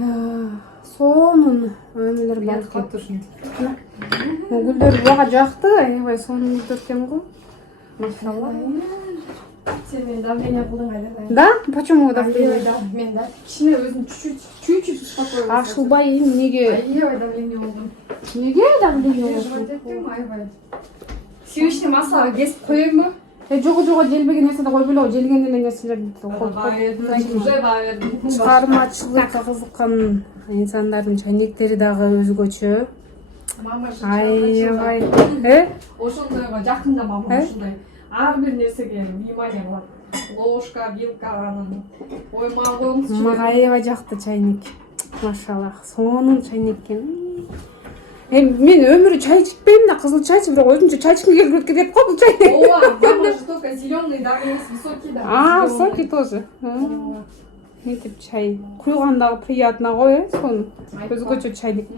Сонун өмүлөр бар экен. Гүлдөр бага жакты, аябай сонун гүлдөр экен го. Машалла. Сен мен давление кылдың айда. Да? Почему давление? Мен да кичине өзүм чуть-чуть успокоилась. Ашылбай эмнеге? Аябай давление болдум. Неге давление Переживать болду? еттим аябай. Сүйүшне маслага кесип коеюнбу? Жого желбеген нерседе койбой эле, желген эле нерселерди коюп Уже баердим. чыгармачылыкка кызыккан инсандардын чайнектери дагы өзгөчө. Мама Аябай. Ошондойго жакында мама ушундай. Ар бир нерсеге внимание кылат. Ложка, вилка, анан оймак коюңуз. Мага аябай жакты чайник. Машалла, сонун чайник экен. Мен өмүрү чай ичпейм да, кызыл чайчы, бирок өзүнчө чай ичким келип кетет го бул чай. Ооба, мама же только зелёный, да, высокий, да. Высокий тоже. Нетип чай. Куйганда приятно го, сонун. Өзгөчө чайник.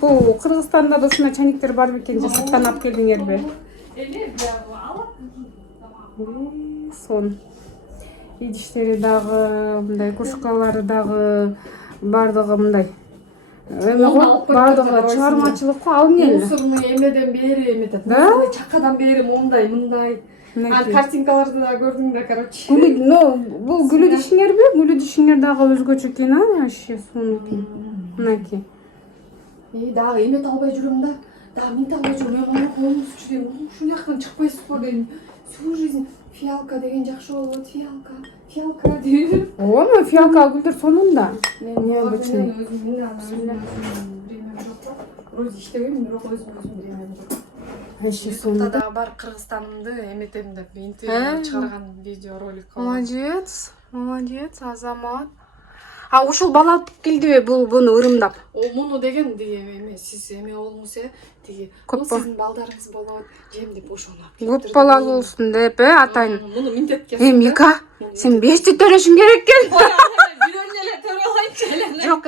Бул Кыргызстанда да ушундай чайниктер бар бекен, же сырттан алып келдиңерби? Сон. Идиштери дагы, мындай кружкалары дагы бардыгы мындай. Бардыгы чыгармачылык го алың эле. Мусорный эмеден бери эметет. Чакадан бери мындай. Картинкаларды да көрдүң да, короче. Бул гүлү дишиңерби? Гүлү дишиңер дагы өзгөчө экен, вообще сонун экен. Мынакей. Дагы эмет албай жүрөм да. Дагы минт албай жүрөм. Мен коюңузчу дейм. Ушул жактан чыкпайсызбы дейм. Всю жизнь фиалка деген жакшы болот, фиалка дейм. Ооба, фиалка гүлдөр сонун да. Необычный. Время жок. Вроде иштебейм, бирок өзүм время жок. Вообще сонун. Дагы бар Кыргызстанымды эметем деп интервью чыгарган видеоролик. Молодец, молодец, Азамат. Ушул бала алып келдиби буну ырымдап? Муну деген эме, сиз эме болуңуз тиги. Бул сиздин балдарыңыз болот, жем деп ошону алып. Көп балалуу болсун деп, атайын. Муну минтетке. Мика, сен 500 төлөшүң керек экен. Бирөөнү эле төрө алайынчы. Жок,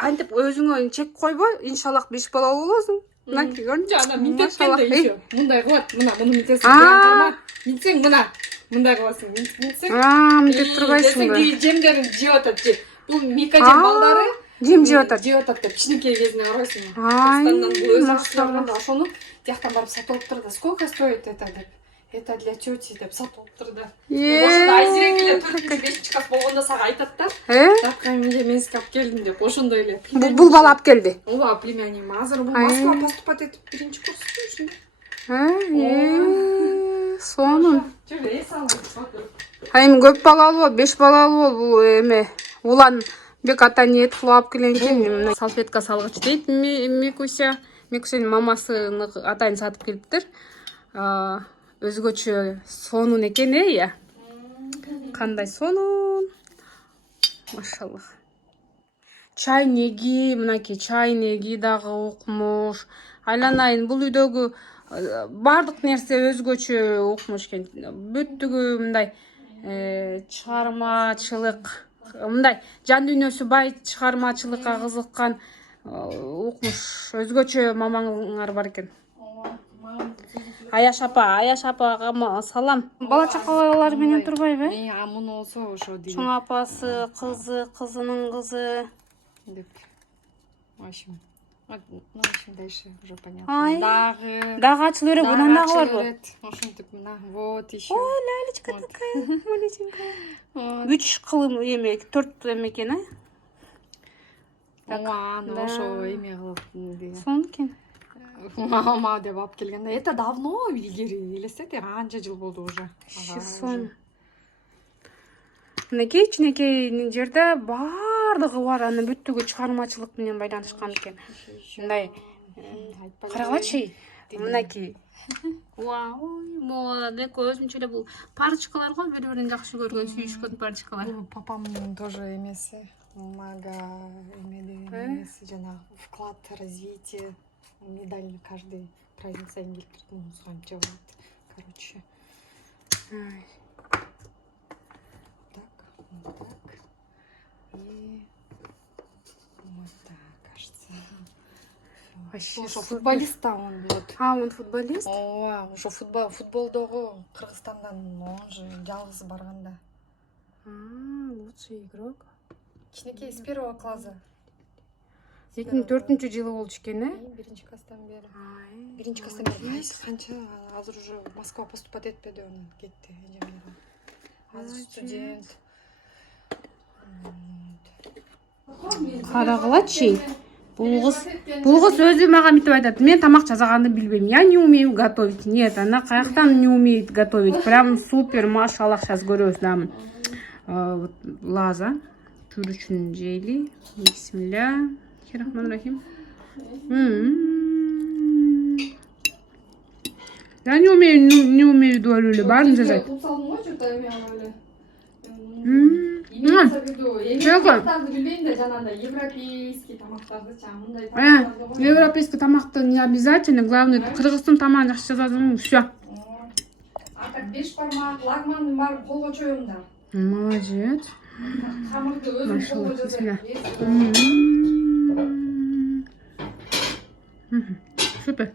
антип өзүңө чек койбо, иншаллах 5 балалуу болосуң. Мынакей көрүнчү? Жана минтеткенде еще. Мындай кылат, муну минтесиң. Минтсең мына. Мындай кыласың. Минтсең. Минтеп турбайсың да. Жемдерин жеп атат же. Бул Мика жем балдары. Жем жеп атат. Жеп атат деп кичинекей кезине карайсың. Кыргызстандан бул өзү чыгарганда ошону тияктан барып сатып алыптыр да. Сколько стоит это деп. Это для тети деп сатып алыптыр да. Ошондо Айзирек эле 4-5 класс болгондо сага айтат да. Тапкан мен сизге алып келдим деп. Ошондой эле. Бул бала алып келди. Ооба, племянник. Азыр бул Москва поступать этип биринчи курс ушунда. Сонун. Эми көп балалуу, 5 балалуу бул эме. Улан бек ата ниет кылып алып келген экен. Салфетка салгыч дейт Микуся. Микусянын мамасы атайын сатып келиптир. Өзгөчө сонун экен, я. Кандай сонун. Машалла. Чайнеги, мынакей чайнеги дагы укмуш. Айланайын, бул үйдөгү бардык нерсе өзгөчө укмуш экен. Бүттүгү мындай чыгармачылык, мындай жан дүйнөсү бай чыгармачылыкка кызыккан укмуш. Өзгөчө мамаңар бар экен. Аяш апага салам. Бала чакалар менен турбайбы? Муну болсо ошо дейм. Чоң апасы, кызынын кызы деп. В общем, дальше уже понятно. Дагы ачылып берет, мына дагы барбы? Ошентип мына, вот еще. Ой, лялечка такая, маленькая. 3 кылым эме, 4 эме экен, Ооба, ошо эме кылып деген. Сонун экен. Мама деп алып келгенде, это давно илгери, элестете, канча жыл болду уже. Сон. Мынакей кичинекей жерде бардыгы бар, аны бүттүгү чыгармачылык менен байланышкан экен. Мындай карагачы, мынакей. Ой, молодец, өзүнчө эле бул парочкалар го, бири-бирин жакшы көргөн, сүйүшкөн парочкалар. Папамдын тоже эмеси, мага эме деген эмеси, жана вклад развитие. Медаль каждый праздник сайын келип турат, канча болот. Короче. Так. И вот так, кажется. Ошо футболист да он вот. Он футболист? Ооба, ошо футболдогу Кыргызстандан он же жалгыз барганда. Лучший игрок. Кичинекей с первого класса. Дейтин 4-жылы болчу экен, э? Биринчи класстан бери. Биринчи класстан бери канча азыр уже Москва поступать этпеди, анан кетти инженер. Азыр студент. Карагылачы. Бул кыз өзү мага мынтип айтат. Мен тамак жасаганды билбейм. Я не умею готовить. Нет, она каяктан не умеет готовить. Прям супер, машаллах, сейчас көрөбүз дагы. Лаза чүрүчүн жейли. Бисмилля. Рахманиррахим. Я не умею говорю, барын жасайт. Имеется в виду, тамактарды билбейм да, жанагындай европейский тамактарды, мындай тамактарды. Европейский тамакты не обязательно, главное Кыргыздын тамагын жакшы жасадым, всё. А так беш бармак, лагманды барып колго чоюм да. Молодец. Камырды өзүм колго жасайм. Супер.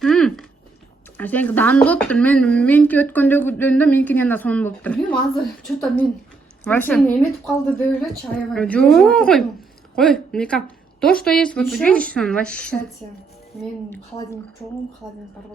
Сеники даан болуптур. Меники өткөндө меникинен да сонун болуптур. Билбейм, азыр чөтө мен Вообще. эметип калды деп элечи, аябай. Жок, ой, Мика. То, что есть, вот видишь, он вообще. Кстати, мен холодильник чоң, холодильник бар.